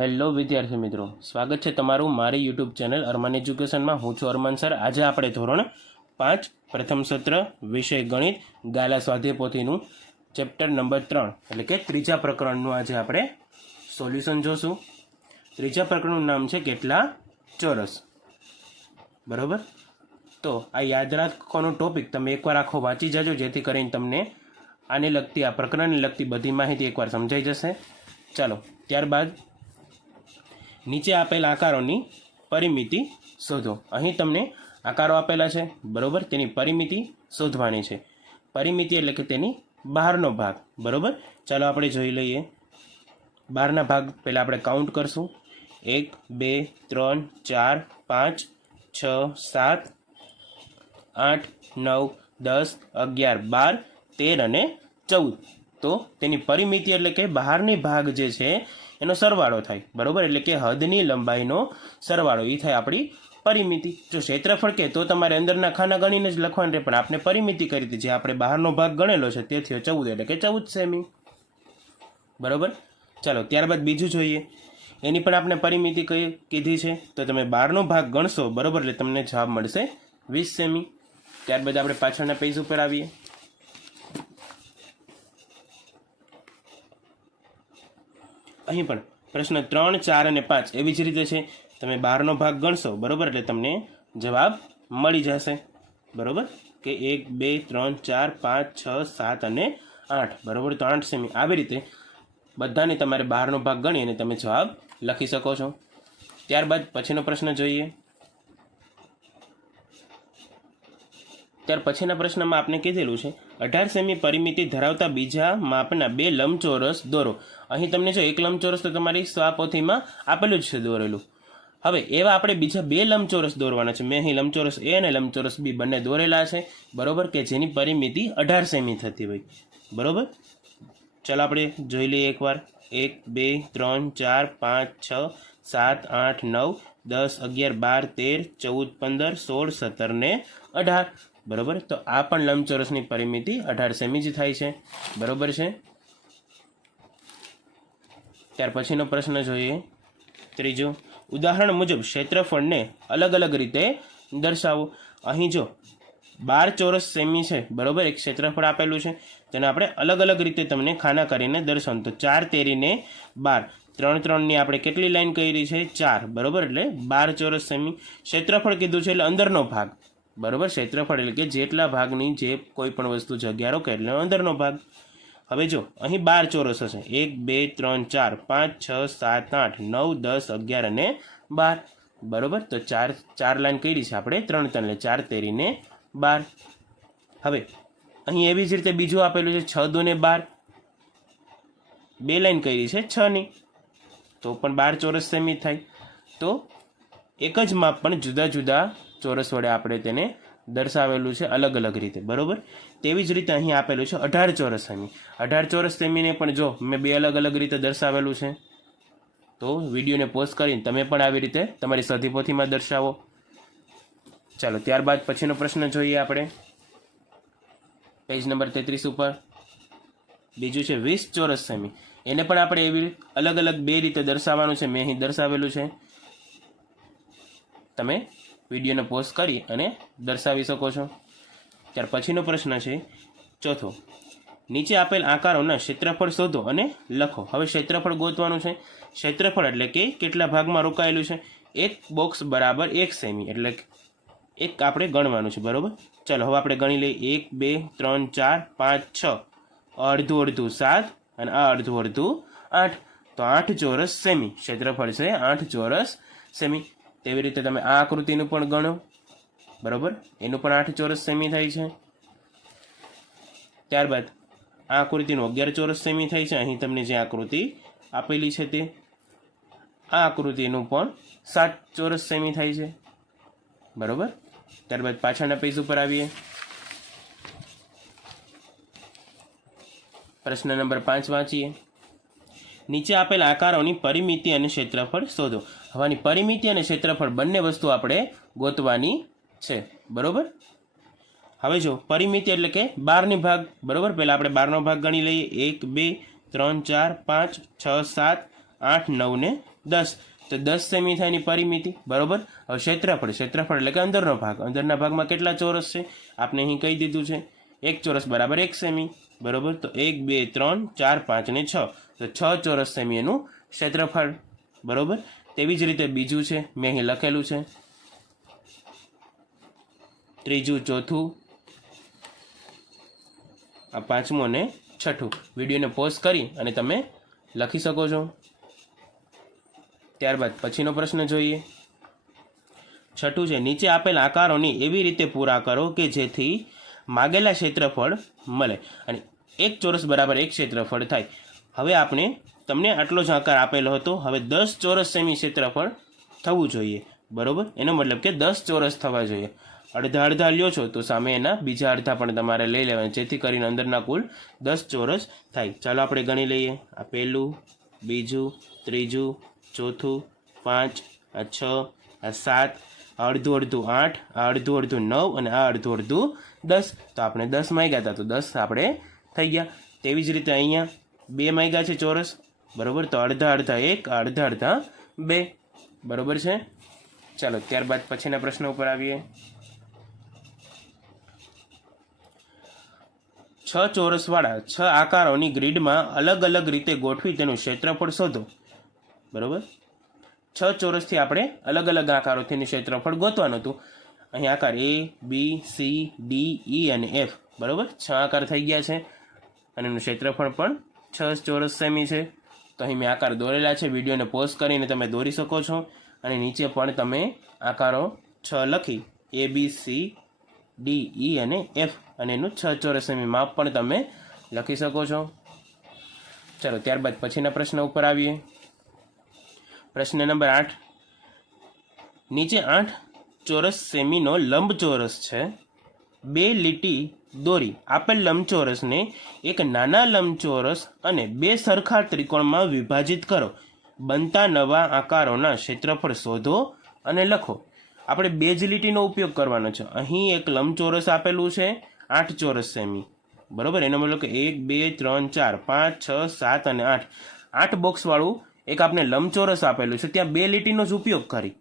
Hello વિદ્યાર્થી મિત્રો, સ્વાગત છે તમારું મારી યુટ્યુબ ચેનલ અરમાન એજ્યુકેશનમાં. હું છું અરમાન સર. આજે આપણે ધોરણ 5 પ્રથમ સત્ર વિષય ગણિત ગાલા સ્વાધ્યાય પોથીનું ચેપ્ટર નંબર 3 એટલે કે ત્રીજા પ્રકરણનું આજે આપણે સોલ્યુશન જોશું. ત્રીજા પ્રકરણનું નામ છે કેટલા ચોરસ. બરાબર, તો આ યાદ રાખવાનો ટોપિક તમે એકવાર આખો વાંચી જાજો, જેથી કરીને તમને આને લગતી આ પ્રકરણને લગતી બધી માહિતી એકવાર સમજાઈ જશે. ચાલો, ત્યારબાદ નીચે આપેલ આકારોની પરિમિતિ શોધો. અહીં તમને આકારો આપેલા છે, બરોબર, તેની પરિમિતિ શોધવાની છે. પરિમિતિ એટલે કે તેની બહારનો ભાગ. બરોબર, ચાલો આપણે જોઈ લઈએ. બહારના ભાગ પહેલાં આપણે કાઉન્ટ કરશું. 1 2 3 4 5 6 7 8 9 10 11 12 13 અને 14. તો તેની પરિમિતિ એટલે કે બહારની ભાગ જે છે એનો સરવાળો થાય. બરોબર, એટલે કે હદની લંબાઈનો સરવાળો એ થાય આપણી પરિમિતિ. જો ક્ષેત્રફળ કે તો તમારે અંદરના ખાના ગણીને જ લખવાનું રહે, પણ આપણે પરિમિતિ કરી હતી, જે આપણે બહારનો ભાગ ગણેલો છે તે થયો 14 એટલે કે 14 સેમી. બરોબર, ચાલો ત્યારબાદ બીજું જોઈએ. એની પણ આપણે પરિમિતિ કીધી છે, તો તમે બહારનો ભાગ ગણશો, બરોબર, એટલે તમને જવાબ મળશે 20 સેમી. ત્યારબાદ આપણે પાછળના પેજ ઉપર આવીએ. અહીં પણ પ્રશ્ન 3, 4 અને 5 એવી જ રીતે છે. તમે બહારનો ભાગ ગણશો, બરોબર, એટલે તમને જવાબ મળી જશે. બરોબર, કે 1 2 3 4 5 6 7 અને 8. બરોબર, તો 8 સેમી. આવી રીતે બધાને તમારે બહારનો ભાગ ગણી અને તમે જવાબ લખી શકો છો. ત્યારબાદ પછીનો પ્રશ્ન જોઈએ. ત્યાર પછીના પ્રશ્નમાં આપણે કીધેલું છે 18 સેમી પરિમિતિ ધરાવતા બીજા માપના 2 લંબચોરસ દોરો. અહીં તમને જો એક લંબચોરસ તો તમારી સ્વાપોથીમાં આપેલું જ છે દોરેલું. હવે એવા આપણે બીજા 2 લંબચોરસ દોરવાના છે. મેં અહીં લંબચોરસ એ અને લંબચોરસ બી બંને દોરેલા છે, બરોબર, કે જેની પરિમિતિ 18 સેમી થતી હોય. બરોબર, ચાલો આપણે જોઈ લઈએ એકવાર. 1 2 3 4 5 6 7 8 9 10 11 12 13 14 15 16 17 ને 18. બરોબર, તો આ પણ લંબચોરસની પરિમિતિ 18 સેમી જ થાય છે. બરોબર છે. ત્યાર પછીનો પ્રશ્ન જોઈએ, ત્રીજો. ઉદાહરણ મુજબ ક્ષેત્રફળને અલગ અલગ રીતે દર્શાવો. અહીં જો 12 ચોરસ સેમી છે, બરોબર, એક ક્ષેત્રફળ આપેલું છે, તેને આપણે અલગ અલગ રીતે તમને ખાના કરીને દર્શાવવાનું. તો 4 તેરીને 12, 3 3 ની આપણે કેટલી લાઈન કરી છે? 4. બરોબર, એટલે 12 ચોરસ સેમી. ક્ષેત્રફળ કીધું છે એટલે અંદરનો ભાગ. બરોબર, ક્ષેત્રફળ એટલે કે જેટલા ભાગની જે કોઈ પણ વસ્તુ જગ્યા રોકે એટલે અંદરનો ભાગ. હવે જો અહીં 12 ચોરસ હશે. 1 2 3 4 5 6 7 8 9 10 11 અને 12. બરોબર, તો 4 લાઈન કરી છે આપણે 3 3 એટલે 4 તેરીને 12. હવે અહીં એવી જ રીતે બીજું આપેલું છે 6 2 ને 12, 2 લાઈન કરી છે 6 ની, તો પણ 12 ચોરસ સેમી થાય. તો એક જ માપ પણ જુદા જુદા ચોરસ વડે આપણે તેને દર્શાવેલું છે અલગ અલગ રીતે. બરોબર, તેવી જ રીતે અહીં આપેલું છે 18 ચોરસ સેમી. 18 ચોરસ સેમીને પણ જો મેં 2 અલગ અલગ રીતે દર્શાવેલું છે, તો વિડીયોને પોઝ કરીને તમે પણ આવી રીતે તમારી સધીપોથીમાં દર્શાવો. ચાલો ત્યારબાદ પછીનો પ્રશ્ન જોઈએ આપણે પેજ નંબર 33 ઉપર. બીજું છે 20 ચોરસ સેમી. એને પણ આપણે એવી અલગ અલગ 2 રીતે દર્શાવવાનું છે. મેં અહીં દર્શાવેલું છે, તમે વિડીયોને પોઝ કરી અને દર્શાવી શકો છો. ત્યાર પછીનો પ્રશ્ન છે ચોથો. નીચે આપેલ આકારોના ક્ષેત્રફળ શોધો અને લખો. હવે ક્ષેત્રફળ ગોતવાનું છે. ક્ષેત્રફળ એટલે કે કેટલા ભાગમાં રોકાયેલું છે. એક બોક્સ બરાબર 1 સેમી, એટલે એક આપણે ગણવાનું છે. બરાબર, ચાલો હવે આપણે ગણી લઈએ. 1 2 3 4 5 6, અડધું અડધું 7 અને આ અડધું અડધું 8. તો 8 ચોરસ સેમી ક્ષેત્રફળ છે. 8 ચોરસ સેમી. તેવી રીતે તમે આ આકૃતિનું પણ ગણો. બરાબર, એનું પણ 8 ચોરસ સેમી થાય છે. ત્યારબાદ આ આકૃતિનું 11 ચોરસ સેમી થાય છે. અહીં તમને જે આકૃતિ આપેલી છે તે આ આકૃતિનું પણ 7 ચોરસ સેમી થાય છે. બરાબર, ત્યારબાદ પાછળના પેજ ઉપર આવીએ. પ્રશ્ન નંબર 5 વાંચીએ. નીચે આપેલ આકારોની પરિમિતિ અને ક્ષેત્રફળ શોધો. હવાની પરિમિતિ અને ક્ષેત્રફળ બંને વસ્તુ આપણે ગોતવાની છે. બરોબર, હવે જો પરિમિતિ એટલે કે બહારની ભાગ. બરોબર, પહેલાં આપણે બહારનો ભાગ ગણી લઈએ. 1 2 3 4 5 6 7 8 9 ને 10, તો 10 સેમી થાય એની પરિમિતિ, બરોબર. હવે ક્ષેત્રફળ એટલે કે અંદરનો ભાગ, અંદરના ભાગમાં કેટલા ચોરસ છે આપણે અહીં કહી દીધું છે, 1 ચોરસ બરાબર 1 સેમી, બરોબર. તો 1 2 3 4 5 અને 6, તો 6 ચોરસ સેમી એનું ક્ષેત્રફળ, બરોબર. તેવી જ રીતે બીજું છે, મેં અહીં લખેલું છે, ત્રીજું, ચોથું, આ પાંચમું અને છઠ્ઠું. વિડીયોને પોઝ કરી અને તમે લખી શકો છો. ત્યારબાદ પછીનો પ્રશ્ન જોઈએ. છઠ્ઠું છે, નીચે આપેલ આકારોની એવી રીતે પૂરા કરો કે જેથી માગેલા ક્ષેત્રફળ મળે અને 1 ચોરસ બરાબર 1 ક્ષેત્રફળ થાય. હવે આપણે તમને આટલો જ આકાર આપેલો હતો, હવે 10 ચોરસ સેમી ક્ષેત્રફળ થવું જોઈએ, બરોબર. એનો મતલબ કે 10 ચોરસ થવા જોઈએ. અડધા અડધા લ્યો છો તો સામે એના બીજા અડધા પણ તમારે લઈ લેવાના, જેથી કરીને અંદરના કુલ 10 ચોરસ થાય. ચાલો આપણે ગણી લઈએ. આ પહેલું, બીજું, ત્રીજું, ચોથું, 5, આ 6, આ 7, અડધું અડધું 8, આ અડધું અડધું 9 અને આ અડધું અડધું 10. તો આપણે 10 માંગ્યા હતા, તો 10 આપણે થઈ ગયા. તેવી જ રીતે અહીંયા 2 માંગ્યા છે ચોરસ, બરોબર. તો અડધા અડધા 1, અડધા અડધા 2, બરોબર છે. ચાલો ત્યારબાદ પછીના પ્રશ્ન ઉપર આવીએ. 6 ચોરસવાળા 6 આકારોની ગ્રીડમાં અલગ અલગ રીતે ગોઠવી તેનું ક્ષેત્રફળ શોધો, બરોબર. 6 ચોરસથી આપણે અલગ અલગ આકારોથી એનું ક્ષેત્રફળ ગોતવાનું હતું. અહીં આકાર A, B, C, D, E અને F, બરોબર. 6 આકાર થઈ ગયા છે અને એનું ક્ષેત્રફળ પણ 6 ચોરસ સેમી છે. તો અહીં મેં આકાર દોરેલા છે, વિડીયોને પોઝ કરીને તમે દોરી શકો છો અને નીચે પણ તમે આકારો 6 લખી A, B, C, D, E અને F અને એનું 6 ચોરસ સેમી માપ પણ તમે લખી શકો છો. ચાલો ત્યારબાદ પછીના પ્રશ્ન ઉપર આવીએ. પ્રશ્ન નંબર 8. નીચે 8 ચોરસ સેમીનો લંબચોરસ છે. 2 લીટી દોરી આપેલ લંબચોરસને એક નાના લંબચોરસ અને 2 સરખા ત્રિકોણમાં વિભાજિત કરો. બનતા નવા આકારોના ક્ષેત્રફળ શોધો અને લખો. આપણે 2 જ લીટીનો ઉપયોગ કરવાનો છે. અહીં એક લંબચોરસ આપેલું છે 8 ચોરસ સેમી, બરોબર. એનો મતલબ કે 1 2 3 4 5 6 7 અને 8, 8 બોક્સવાળું એક આપણે લંબચોરસ આપેલું છે. ત્યાં 2 લીટીનો જ ઉપયોગ કરી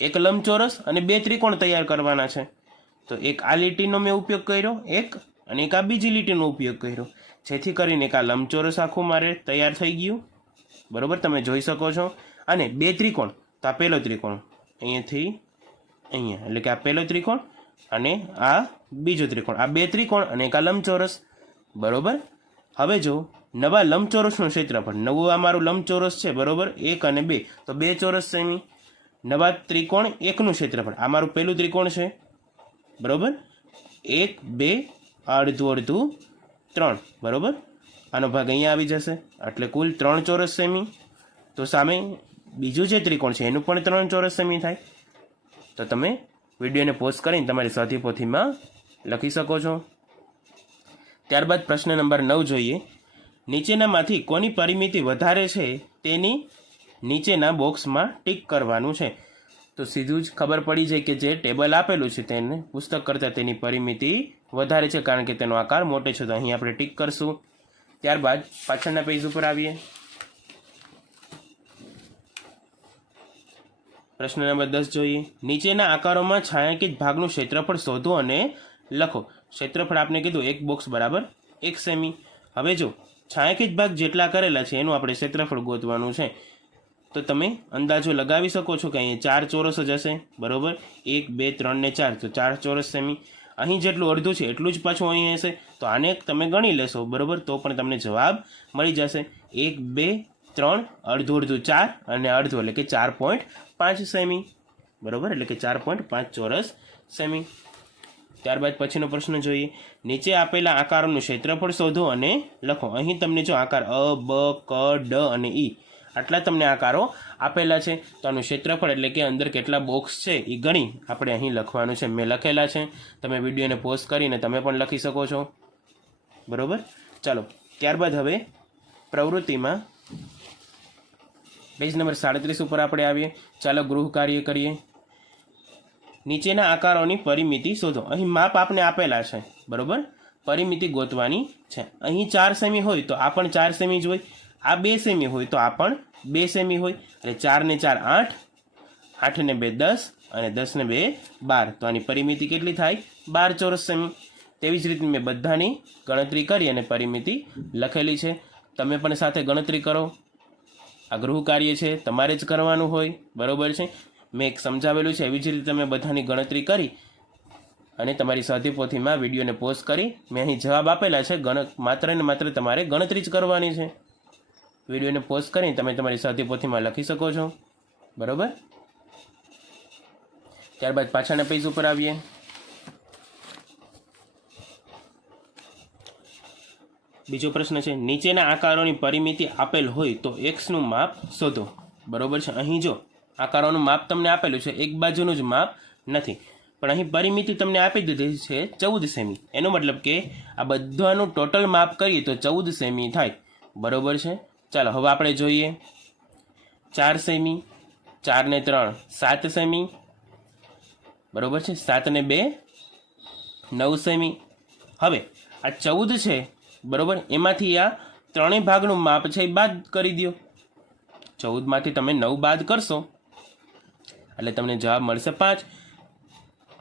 એક લંબચોરસ અને 2 ત્રિકોણ તૈયાર કરવાના છે. તો એક આ લીટીનો મેં ઉપયોગ કર્યો એક, અને એક આ બીજી લીટીનો ઉપયોગ કર્યો, જેથી કરીને એક આ લંબચોરસ આખું મારે તૈયાર થઈ ગયું, બરોબર. તમે જોઈ શકો છો. અને 2 ત્રિકોણ, તો આ પહેલો ત્રિકોણ અહીંયાથી અહીંયા, એટલે કે આ પહેલો ત્રિકોણ અને આ બીજો ત્રિકોણ, આ 2 ત્રિકોણ અને એક આ લંબચોરસ, બરોબર. હવે જો નવા લંબચોરસનું ક્ષેત્રફળ, નવું આ મારું લંબચોરસ છે, બરોબર, 1 અને 2, તો 2 ચોરસ સેમી. નવા ત્રિકોણ 1નું ક્ષેત્રફળ, આ મારું પહેલું ત્રિકોણ છે, બરોબર, 1 2 અડધું અડધું 3, બરોબર. આનો ભાગ અહીંયા આવી જશે, એટલે કુલ 3 ચોરસ સેમી. તો સામે બીજું જે ત્રિકોણ છે એનું પણ 3 ચોરસ સેમી થાય. તો તમે વિડીયોને પોઝ કરીને તમારી સાથી પોથીમાં લખી શકો છો. ત્યારબાદ પ્રશ્ન નંબર 9 જોઈએ. નીચેનામાંથી કોની પરિમિતિ વધારે છે તેની નીચેના બોક્સમાં ટીક કરવાનું છે. તો સીધું જ ખબર પડી જાય કે જે ટેબલ આપેલું છે તેને પુસ્તક કરતાં તેની પરિમિતિ વધારે છે, કારણ કે તેનો આકાર મોટો છે. તો અહીં આપણે ટીક કરશું. ત્યારબાદ પાછળના પેજ ઉપર આવીએ. પ્રશ્ન નંબર 10 જોઈએ. નીચેના આકારોમાં છાંયાંકિત ભાગનું ક્ષેત્રફળ શોધો અને લખો. ક્ષેત્રફળ આપણે કીધું 1 બોક્સ બરાબર 1 સેમી. હવે જો છાંયાંકિત ભાગ જેટલા કરેલા છે એનું આપણે ક્ષેત્રફળ ગોતવાનું છે. તો તમે અંદાજો લગાવી શકો છો કે અહીંયા 4 ચોરસ જ હશે, બરોબર. 1 2 3 ને 4, તો 4 ચોરસ સેમી. અહીં જેટલું અડધું છે એટલું જ પાછું અહીં હશે, તો આને તમે ગણી લેશો, બરોબર, તો પણ તમને જવાબ મળી જશે. 1 2 3 અડધું અડધું 4 અને અડધું એટલે કે 4.5 સેમી, બરોબર, એટલે કે 4.5 ચોરસ સેમી. ત્યારબાદ પછીનો પ્રશ્ન જોઈએ. નીચે આપેલા આકારોનું ક્ષેત્રફળ શોધો અને લખો. અહીં તમને જો આકાર અ બ ક ડ અને ઈ આટલા તમને આકારો આપેલા છે. તો આનું ક્ષેત્રફળ એટલે કે અંદર કેટલા બોક્સ છે એ ગણી આપણે અહીં લખવાનું છે. મેં લખેલા છે, તમે વિડીયોને પોઝ કરીને તમે પણ લખી શકો છો, બરોબર. ચાલો ત્યારબાદ હવે પ્રવૃત્તિમાં પેજ નંબર 37 ઉપર આપણે આવીએ. ચાલો ગૃહ કાર્ય કરીએ. નીચેના આકારોની પરિમિતિ શોધો. અહીં માપ આપને આપેલા છે, બરોબર, પરિમિતિ ગોતવાની છે. અહીં 4 સેમી હોય તો આ પણ 4 સેમી જ હોય, આ 2 સેમી હોય તો આ પણ 2 સેમી હોય, એટલે 4 ને 4 8, 8 ને 2 10 અને 10 ને 2 12, તો આની પરિમિતિ કેટલી થાય? 12 ચોરસ સેમી. તેવી જ રીતે મેં બધાની ગણતરી કરી અને પરિમિતિ લખેલી છે. તમે પણ સાથે ગણતરી કરો. આ ગૃહ કાર્ય છે, તમારે જ કરવાનું હોય, બરોબર છે. મેં એક સમજાવેલું છે, એવી જ રીતે તમે બધાની ગણતરી કરી અને તમારી સ્વાધ્યાયપોથીમાં વિડીયોને પોઝ કરી મેં અહીં જવાબ આપેલા છે. માત્ર ને માત્ર તમારે ગણતરી જ કરવાની છે. વિડીયોને પોઝ કરી તમે તમારી સ્વાધ્યાયપોથીમાં લખી શકો છો, બરોબર. ત્યારબાદ પાછળના પેજ ઉપર આવીએ. બીજો પ્રશ્ન છે, નીચેના આકારોની પરિમિતિ આપેલ હોય તો એક્સનું માપ શોધો. બરોબર છે. અહીં જો આકારોનું માપ તમને આપેલું છે, એક બાજુનું જ માપ નથી, પણ અહીં પરિમિતિ તમને આપી દીધી છે 14 સેમી. એનો મતલબ કે આ બધાનું ટોટલ માપ કરીએ તો 14 સેમી થાય, બરોબર છે. ચાલો હવે આપણે જોઈએ. 4 સેમી, 4 ને 3 7 સેમી, બરોબર છે. 7 ને 2 9 સેમી. હવે આ 14 છે, બરોબર, એમાંથી આ ત્રણેય ભાગનું માપ છે એ બાદ કરી દો. 14માંથી તમે 9 બાદ કરશો એટલે તમને જવાબ મળશે 5.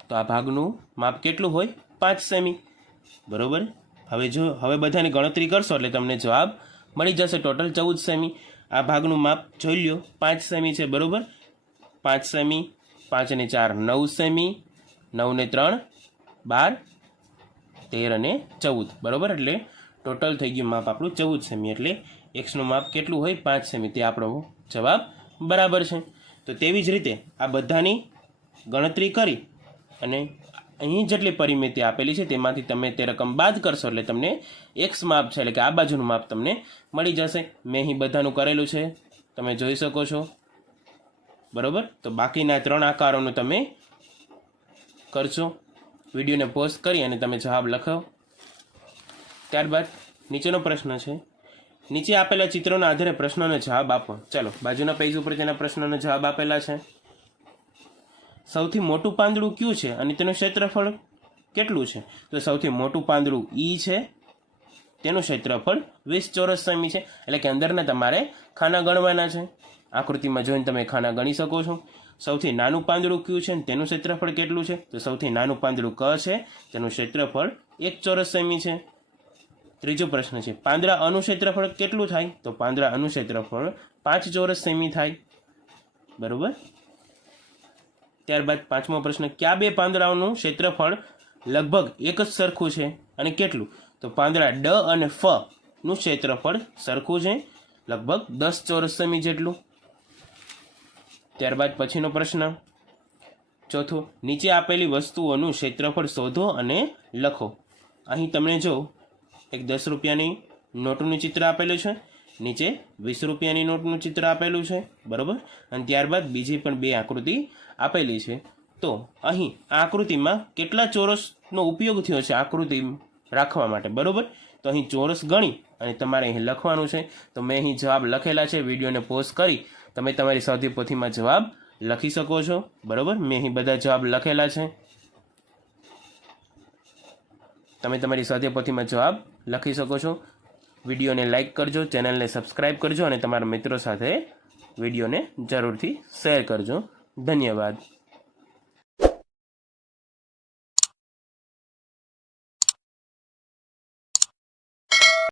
તો આ ભાગનું માપ કેટલું હોય? 5 સેમી, બરોબર. હવે બધાની ગણતરી કરશો એટલે તમને જવાબ મળી જશે ટોટલ 14 સેમી. આ ભાગનું માપ જોઈ લ્યો, 5 સેમી છે, બરોબર. 5 સેમી, 5 ને 4 9 સેમી, 9 ને 3 12, 13 અને 14, બરોબર. એટલે ટોટલ થઈ ગયું માપ આપણું 14 સેમી. એટલે એક્સનું માપ કેટલું હોય? 5 સેમી. તે આપણો જવાબ બરાબર છે. તો તેવી જ રીતે આ બધાની ગણતરી કરી અને અહીં જેટલી પરિમિતિ આપેલી છે તેમાંથી તમે તે રકમ બાદ કરશો એટલે તમને એક્સ માપ છે, એટલે કે આ બાજુનું માપ તમને મળી જશે. મેં અહીં બધાનું કરેલું છે, તમે જોઈ શકો છો, બરોબર. તો બાકીના 3 આકારોનું તમે કરશો. વિડીયોને પોઝ કરી અને તમે જવાબ લખો. ત્યારબાદ નીચેનો પ્રશ્ન છે, નીચે આપેલા ચિત્રોના આધારે પ્રશ્નનો જવાબ આપો. ચાલો બાજુના પેજ ઉપર તેના પ્રશ્નનો જવાબ આપેલા છે. સૌથી મોટું પાંદડું કયું છે અને તેનું ક્ષેત્રફળ કેટલું છે? તો સૌથી મોટું પાંદડું ઈ છે, તેનું ક્ષેત્રફળ 20 ચોરસ સેમી છે. એટલે કે અંદરના તમારે ખાના ગણવાના છે. આકૃતિમાં જોઈને તમે ખાના ગણી શકો છો. સૌથી નાનું પાંદડું કયું છે તેનું ક્ષેત્રફળ કેટલું છે? તો સૌથી નાનું પાંદડું ક છે, તેનું ક્ષેત્રફળ 1 ચોરસ સેમી છે. ત્રીજો પ્રશ્ન છે, પાંદડા અનું ક્ષેત્રફળ કેટલું થાય? તો પાંદડા અનું ક્ષેત્રફળ 5 ચોરસ સેમી થાય, બરોબર. ત્યારબાદ પાંચમો પ્રશ્ન, કયા બે પાંદડાઓનું ક્ષેત્રફળ લગભગ એક જ સરખું છે અને કેટલું? તો પાંદડા ડ અને ફ નું ક્ષેત્રફળ સરખું છે, લગભગ 10 ચોરસ સેમી જેટલું. ત્યારબાદ પછીનો પ્રશ્ન ચોથો, નીચે આપેલી વસ્તુઓનું ક્ષેત્રફળ શોધો અને લખો. અહીં તમને જો એક 10 રૂપિયાની નોટનું ચિત્ર આપેલું છે, નીચે 20 રૂપિયાની નોટનું ચિત્ર આપેલું છે, બરોબર. અને ત્યારબાદ બીજી પણ 2 આકૃતિ આપેલી છે. તો અહીં આ આકૃતિમાં કેટલા ચોરસનો ઉપયોગ થયો છે આકૃતિ રાખવા માટે, બરોબર. તો અહીં ચોરસ ગણી અને તમારે અહીં લખવાનું છે. તો મેં અહીં જવાબ લખેલા છે. વિડીયોને પોઝ કરી તમે તમારી સ્વાધ્યાયપોથીમાં જવાબ લખી શકો છો, બરોબર. મેં અહીં બધા જવાબ લખેલા છે. તમે તમારી સ્વાધ્યાયપોથીમાં જવાબ લખી શકો છો. વિડીયોને લાઇક કરજો, ચેનલને સબસ્ક્રાઈબ કરજો અને તમારા મિત્રો સાથે વિડીયોને જરૂરથી શેર કરજો. ધન્યવાદ.